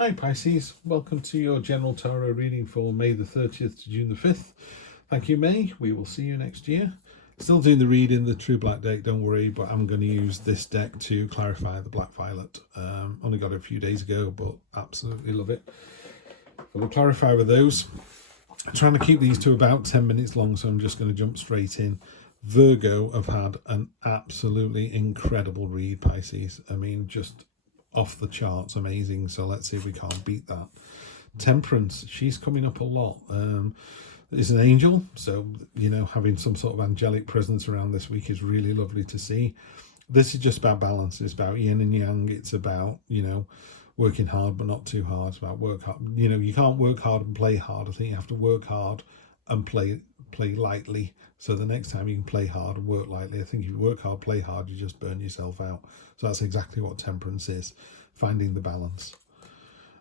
Hi Pisces, welcome to your general tarot reading for May the 30th to June the 5th. Thank you, May. We will see you next year. Still doing the reading, the True Black deck, don't worry, but I'm going to use this deck to clarify the Black Violet. Only got it a few days ago, but absolutely love it. So we'll clarify with those. I'm trying to keep these to about 10 minutes long, so I'm just going to jump straight in. Virgo have had an absolutely incredible read, Pisces. I mean, just off the charts, amazing. So let's see if we can't beat that. Temperance, she's coming up a lot. Is an angel, so having some sort of angelic presence around this week is really lovely to see. This is just about balance. It's about yin and yang. It's about working hard but not too hard. It's about work hard. You can't work hard and play hard. I think you have to work hard and play lightly. So the next time you can play hard and work lightly. I think if you work hard, play hard, you just burn yourself out. So that's exactly what temperance is, finding the balance.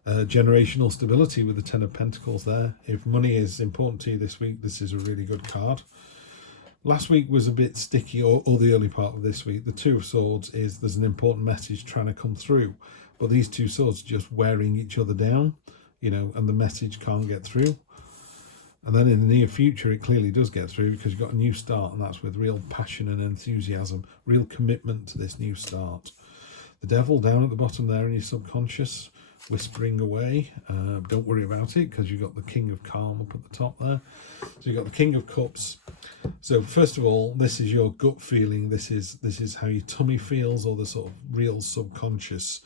Generational stability with the Ten of Pentacles there. If money is important to you this week, this is a really good card. Last week was a bit sticky, or the early part of this week. The Two of Swords is there's an important message trying to come through, but these two swords are just wearing each other down, and the message can't get through. And then in the near future, it clearly does get through because you've got a new start, and that's with real passion and enthusiasm, real commitment to this new start. The Devil down at the bottom there in your subconscious, whispering away. Don't worry about it because you've got the King of Calm up at the top there. So you've got the King of Cups. So first of all, this is your gut feeling. This is how your tummy feels, or the sort of real subconscious.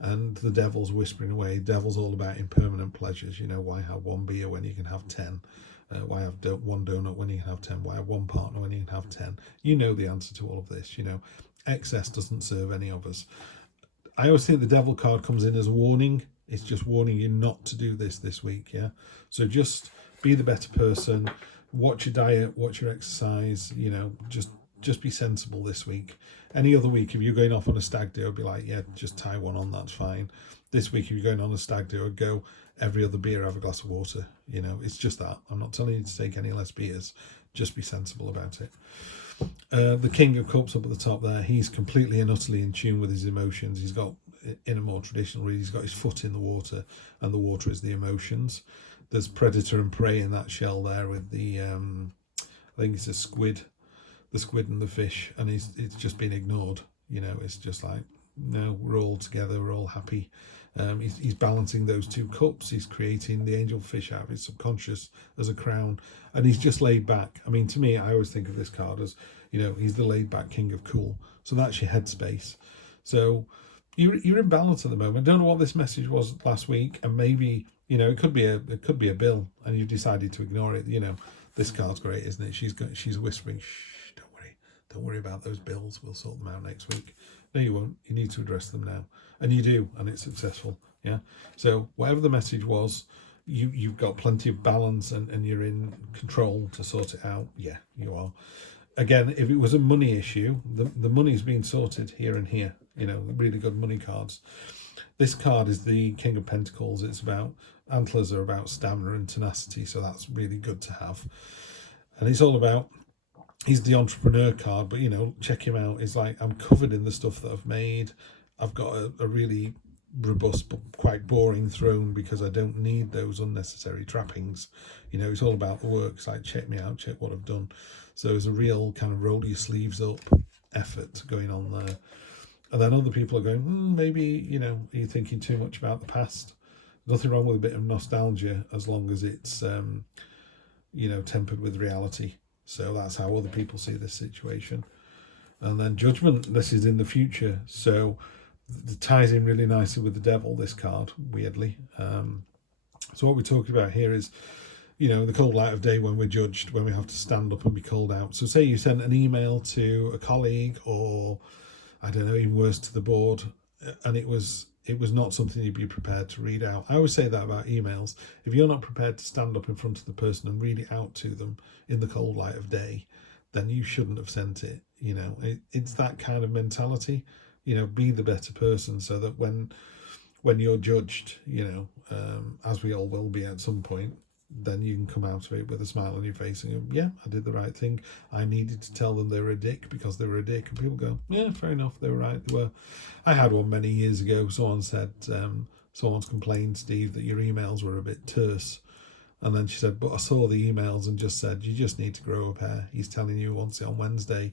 And the Devil's whispering away. Devil's all about impermanent pleasures. Why have one beer when you can have 10? Why have one donut when you can have 10? Why have one partner when you can have 10? You know the answer to all of this. Excess doesn't serve any of us. I always think the Devil card comes in as a warning. It's just warning you not to do this week, yeah? So just be the better person. Watch your diet, watch your exercise, just be sensible this week. Any other week, if you're going off on a stag do, I'd be like, yeah, just tie one on, that's fine. This week, if you're going on a stag do, I'd go every other beer, have a glass of water. It's just that. I'm not telling you to take any less beers. Just be sensible about it. The King of Cups up at the top there, he's completely and utterly in tune with his emotions. He's got, in a more traditional read, he's got his foot in the water, and the water is the emotions. There's predator and prey in that shell there with the, I think it's a squid, the squid and the fish, and it's just been ignored. It's just like, no, we're all together, we're all happy. He's balancing those two cups. He's creating the angel fish out of his subconscious as a crown, and he's just laid back. I mean, to me, I always think of this card as, he's the laid back king of cool. So that's your headspace. So you're in balance at the moment. Don't know what this message was last week, and maybe it could be a bill, and you've decided to ignore it. This card's great, isn't it? She's whispering, shh, don't worry about those bills. We'll sort them out next week. No, you won't. You need to address them now. And you do, and it's successful. Yeah. So whatever the message was, you've got plenty of balance and you're in control to sort it out. Yeah, you are. Again, if it was a money issue, the money's been sorted here and here. Really good money cards. This card is the King of Pentacles. It's about, antlers are about stamina and tenacity, so that's really good to have. And it's all about, he's the entrepreneur card, but check him out. It's like, I'm covered in the stuff that I've made. I've got a really robust but quite boring throne because I don't need those unnecessary trappings. It's all about the work. It's like, check me out, check what I've done. So there's a real kind of roll your sleeves up effort going on there. And then other people are going, maybe, are you thinking too much about the past? Nothing wrong with a bit of nostalgia as long as it's, tempered with reality. So that's how other people see this situation. And then Judgment, this is in the future. So it ties in really nicely with the Devil, this card, weirdly. So what we're talking about here is, the cold light of day when we're judged, when we have to stand up and be called out. So say you sent an email to a colleague, or I don't know, even worse, to the board, and it was not something you'd be prepared to read out. I always say that about emails. If you're not prepared to stand up in front of the person and read it out to them in the cold light of day, then you shouldn't have sent it. It's that kind of mentality. Be the better person, so that when you're judged, as we all will be at some point, then you can come out of it with a smile on your face and go, yeah, I did the right thing. I needed to tell them they were a dick because they were a dick. And people go, yeah, fair enough, they were right. They were. I had one many years ago. Someone said, someone's complained, Steve, that your emails were a bit terse. And then she said, but I saw the emails and just said, you just need to grow a pair. He's telling you he wants it on Wednesday.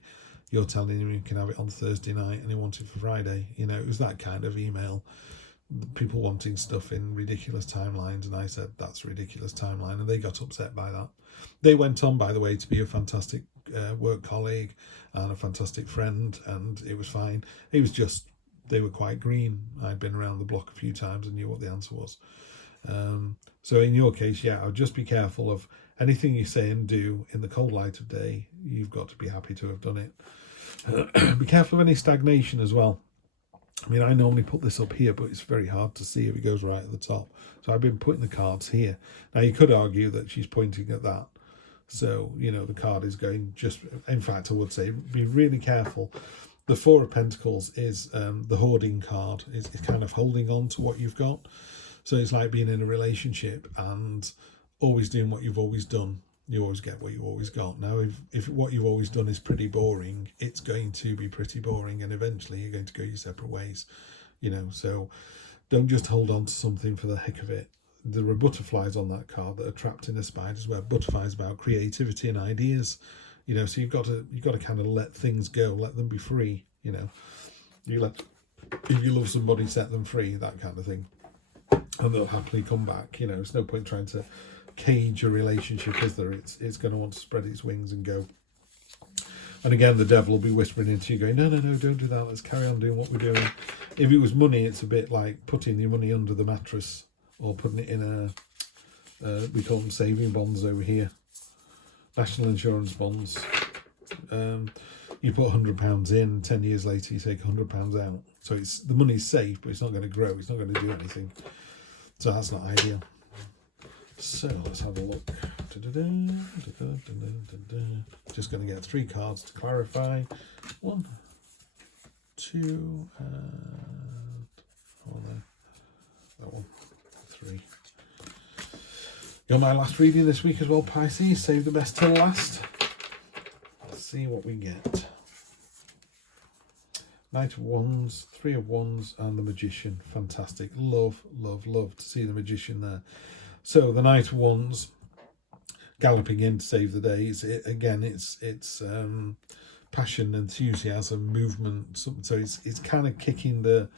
You're telling him you can have it on Thursday night and he wants it for Friday. You know, it was that kind of email. People wanting stuff in ridiculous timelines. And I said, that's a ridiculous timeline. And they got upset by that. They went on, by the way, to be a fantastic work colleague and a fantastic friend. And it was fine. It was just, they were quite green. I'd been around the block a few times and knew what the answer was. So in your case, yeah, I'll just be careful of anything you say and do in the cold light of day. You've got to be happy to have done it. Be careful of any stagnation as well. I mean, I normally put this up here, but it's very hard to see if it goes right at the top. So I've been putting the cards here. Now, you could argue that she's pointing at that. So, you know, the card is going just... In fact, I would say be really careful. The Four of Pentacles is the hoarding card. It's kind of holding on to what you've got. So it's like being in a relationship and always doing what you've always done. You always get what you've always got. Now, if what you've always done is pretty boring, it's going to be pretty boring, and eventually you're going to go your separate ways. You know, so don't just hold on to something for the heck of it. There are butterflies on that card that are trapped in a spider's web. Butterflies about creativity and ideas. You know, so you've got to kind of let things go, let them be free. You know, if you love somebody, set them free, that kind of thing. And they'll happily come back. You know, there's no point trying to cage a relationship, is there? It's going to want to spread its wings and go. And again, the devil will be whispering into you, going, no, don't do that. Let's carry on doing what we're doing. If it was money, it's a bit like putting your money under the mattress or putting it in we call them saving bonds over here, national insurance bonds. You put £100 in, 10 years later you take £100 out. So it's the money's safe, but it's not going to grow. It's not going to do anything. So that's not ideal. So let's have a look. Just going to get 3 cards to clarify. 1, 2, and that one, 3. Got my last reading this week as well, Pisces. Save the best till last. Let's see what we get. Knight of Wands, 3 of Wands, and the Magician. Fantastic. Love to see the Magician there. So the Knight of Wands galloping in to save the day. It's passion, enthusiasm, movement. So it's kind of kicking the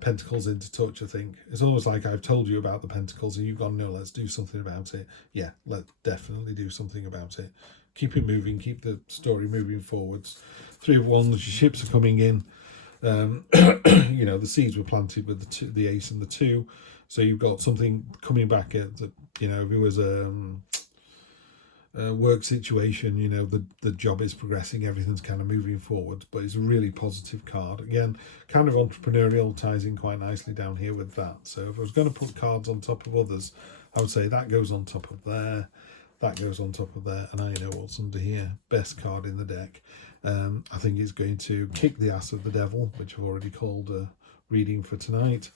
pentacles into touch, I think. It's almost like I've told you about the pentacles and you've gone, no, let's do something about it. Yeah, let's definitely do something about it. Keep it moving, keep the story moving forwards. 3 of Wands, your ships are coming in. You know, the seeds were planted with the ace and the 2. So you've got something coming back at the, you know, if it was a work situation, you know, the job is progressing, everything's kind of moving forward, but it's a really positive card. Again, kind of entrepreneurial, ties in quite nicely down here with that. So if I was going to put cards on top of others, I would say that goes on top of there, that goes on top of there, and I know what's under here. Best card in the deck. I think it's going to kick the ass of the devil, which I've already called a reading for tonight.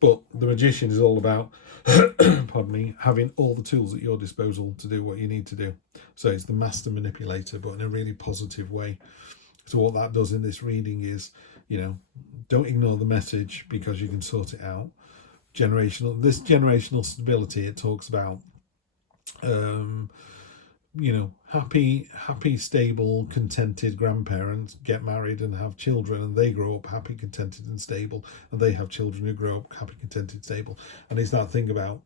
But the Magician is all about, pardon me, having all the tools at your disposal to do what you need to do. So it's the master manipulator, but in a really positive way. So what that does in this reading is, you know, don't ignore the message because you can sort it out. This generational stability, it talks about, you know, happy, stable, contented grandparents get married and have children, and they grow up happy, contented and stable, and they have children who grow up happy, contented, stable. And it's that thing about,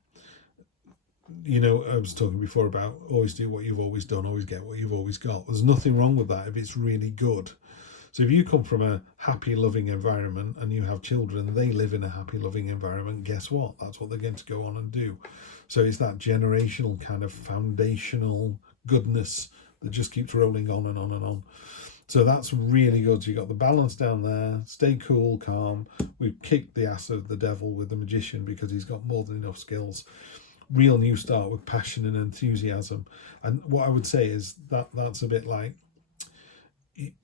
you know, I was talking before about always do what you've always done, always get what you've always got. There's nothing wrong with that if it's really good. So if you come from a happy, loving environment and you have children, they live in a happy, loving environment, guess what? That's what they're going to go on and do. So it's that generational kind of foundational goodness that just keeps rolling on and on and on. So that's really good. So you got the balance down there. Stay cool, calm. We've kicked the ass of the devil with the Magician because he's got more than enough skills. Real new start with passion and enthusiasm. And what I would say is that's a bit like,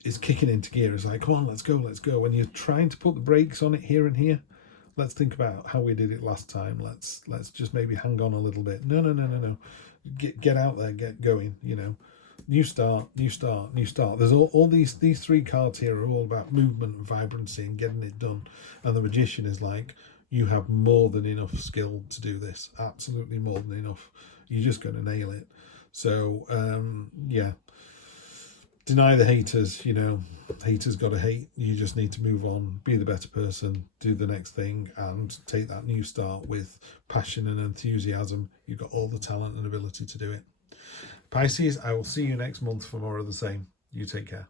it's kicking into gear. It's like, come on, let's go. When you're trying to put the brakes on it here and here, let's think about how we did it last time. Let's just maybe hang on a little bit. No. Get out there, get going, you know. New start. There's all these 3 cards here are all about movement and vibrancy and getting it done. And the Magician is like, you have more than enough skill to do this. Absolutely more than enough. You're just going to nail it. So, yeah. Deny the haters, haters got to hate. You just need to move on, be the better person, do the next thing, and take that new start with passion and enthusiasm. You've got all the talent and ability to do it. Pisces, I will see you next month for more of the same. You take care.